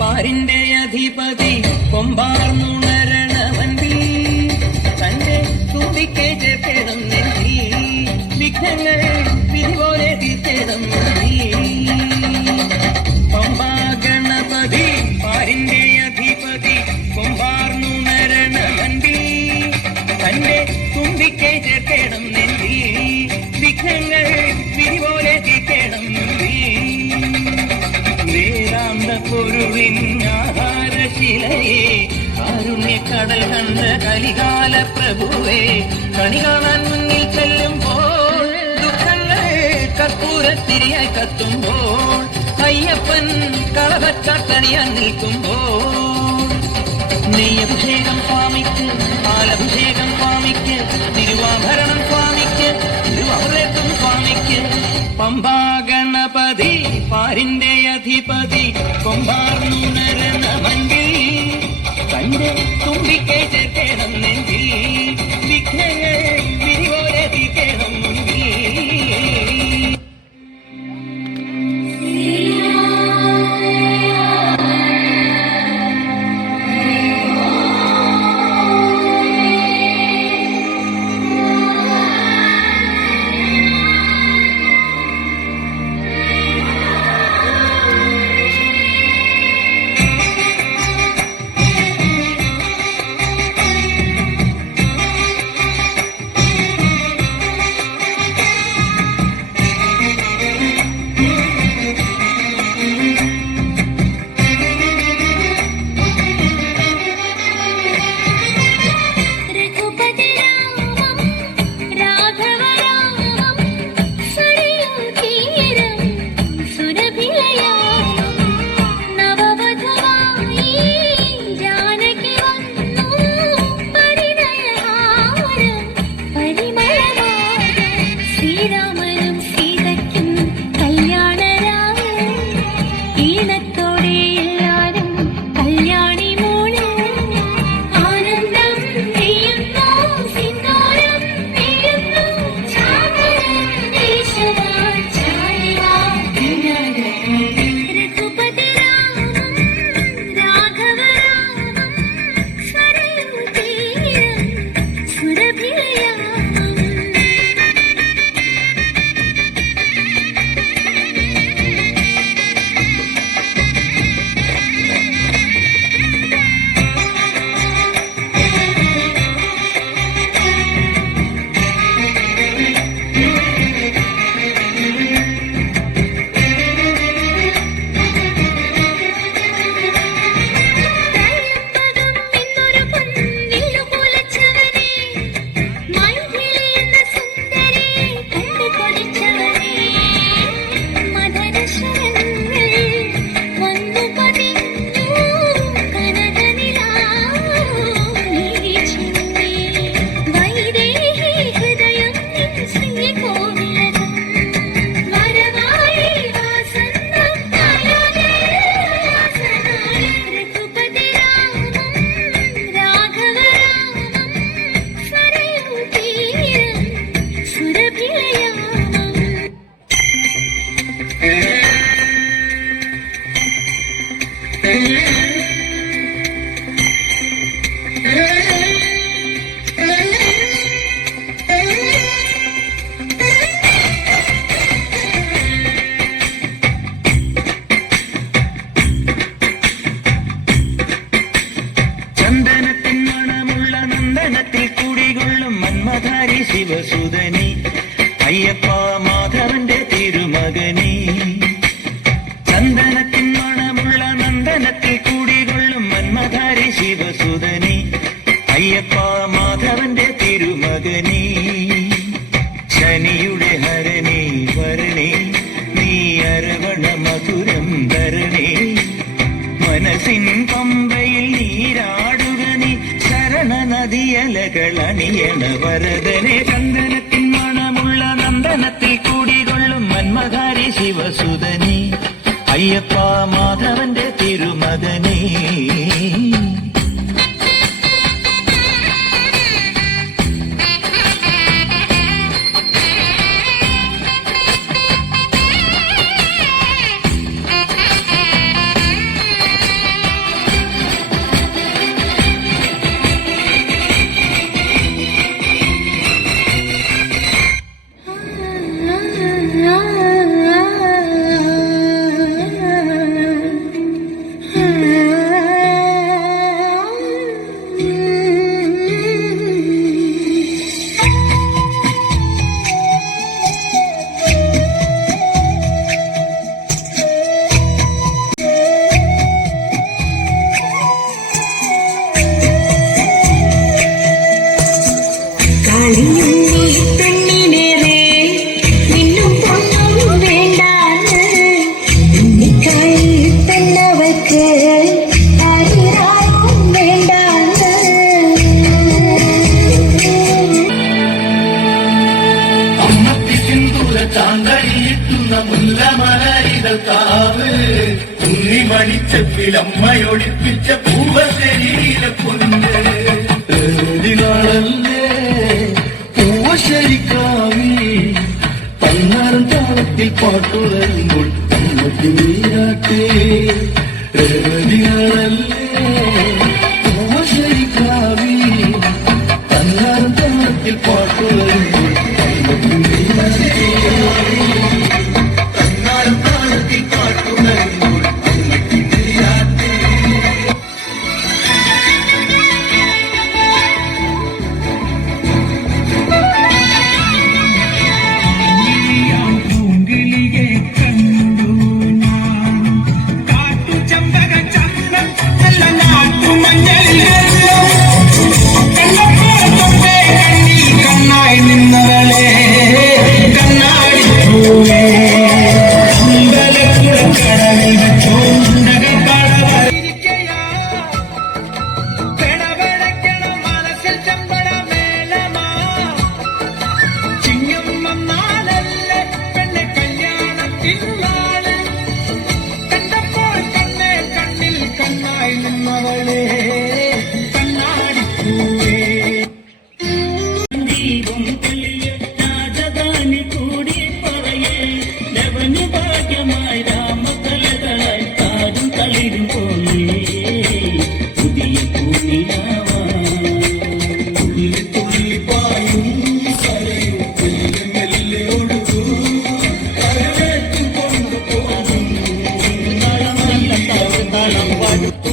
പാരിന്റെ അധിപതി കൊമ്പാർന്നുണരണവന്തി തന്റെ തുമ്പിക്കെ ചേർക്കണം നെഞ്ചി വിഘ്നങ്ങൾ വിധി പോലെ തീർത്തേണം പമ്പാ ഗണപതി പാരിന്റെ അധിപതി കൊമ്പാർന്നുണരണവന്തി തന്റെ തുമ്പിക്കെ ചേർക്കണം നെഞ്ചി വിഘ്നങ്ങൾ വിധി പോലെ തീർത്തേണം വേദാന്ത പൊരുളിനാഹാരശിലയെ കാരുണ്യക്കടൽ കണ്ട കലികാല പ്രഭുവേ കണി കാണാൻ മുന്നിൽ ചെല്ലുമ്പോൾ ദുഃഖങ്ങൾ കർപ്പൂരത്തിരിയായി കത്തുമ്പോൾ അയ്യപ്പൻ കളഭച്ചാട്ടണിയാൻ നിൽക്കുമ്പോൾ നെയ്യഭിഷേകം സ്വാമിക്ക് പാലഭിഷേകം സ്വാമിക്ക് തിരുവാഭരണം സ്വാമിക്ക് തിരുവാഭരണം സ്വാമിക്ക് പമ്പാ ഗണപതി പാരിന്റെ അധിപതി കൊമ്പാർന്നുണരണമങ്കിൽ തന്റെ തുമ്പിക്കെ ചേർക്കണം നെഞ്ചിൽ വിഘ്നങ്ങൾ വിധി പോലെ തീർക്കണം മുൻപിൽ ശിവസുതനി അയ്യപ്പ മാധവന്റെ തിരുമകനി ചന്ദനത്തിൻ മണമുള്ള നന്ദനത്തിൽ കൂടികൊള്ളും മന്മധാരി ശിവസുതനി അയ്യപ്പ മാധവന്റെ തിരുമകനി ശനിയുടെ ഹരണി വരണി നീ അരവണ മധുരം ധരണി മനസ്സിൻ പമ്പയിൽ നീരാടുക നീ ശരണ നദിയലകൾ അണിയണ വരദനെ ചന്ദനത്തിൻ മണമുള്ള നന്ദനത്തിൽ കൂടികൊള്ളും മന്മധാരി ശിവസുതനി അയ്യപ്പ മാധവന്റെ തിരുമകനേ கைத்தன்னவர்க்கு ஆயிரம் வேண்டாங்க. അമ്മത്തി സിന്ദൂര ചാന്തരിയിട്ടുന്ന മുല്ലമലരിതൽ കാവ് ഉണ്ണിമണിച്ചപ്പിൽ അമ്മയൊളിപ്പിച്ച പൂവശരീര പൊന്ന് ഏതിനാളല്ലേ പൂവശരിക്കാവി പന്നാരം താളത്തിൽ പാട്ടുറങ്ങുമ്പോൾ അമ്മയ്ക്ക് നീരാട്ടേ ഏതിനാളല്ലേ പൂവശരിക്കാവി പന്നാരം താളത്തിൽ പാട്ടുറങ്ങുമ്പോൾ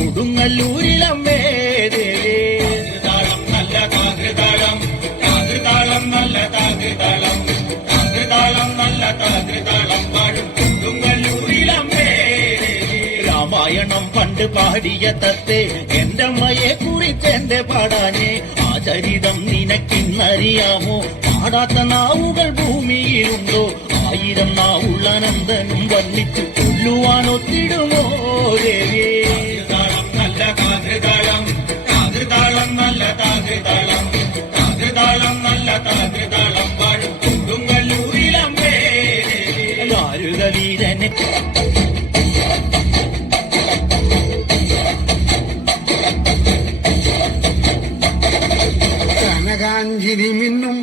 കൊടുങ്ങല്ലൂരിലമ്മേ താളം നല്ല താകൃതാളം താകൃതാളം നല്ല താകൃതാളം താകൃതാളം നല്ല താകൃതാളം പാടും കൊടുങ്ങല്ലൂരിലമ്മേ രാമായണം പണ്ട് പാടിയ തത്തെ എന്റെ അമ്മയെ കുറിച്ച് എന്റെ പാടാനേ ആ ചരിതം നിനക്കിന്നറിയാമോ പാടാത്ത നാവുകൾ ഭൂമിയിലുണ്ടോ ആയിരം നാവുള്ള നന്ദനും വർണ്ണിച്ചു കൊല്ലുവാനൊത്തിടുമോ ദേവിയേ നല്ല താകൃതാളം താകൃതാളം നല്ല താകൃതാളം താകൃതാളം നല്ല താകൃതാളം പാടും കൊടുങ്ങല്ലൂരിലമ്മേ ആരുകവീരനെ കനകാഞ്ചിരി മിന്നും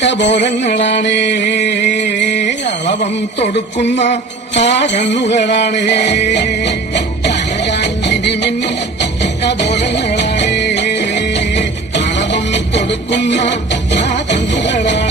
കബോധങ്ങളാണേ അളവം തൊടുക്കുന്ന ആ കണ്ണുകളാണേ കനകാഞ്ചിരി മിന്നും കബോധങ്ങളാണേ അളവം തൊടുക്കുന്ന ആ കണ്ണുകളാണ്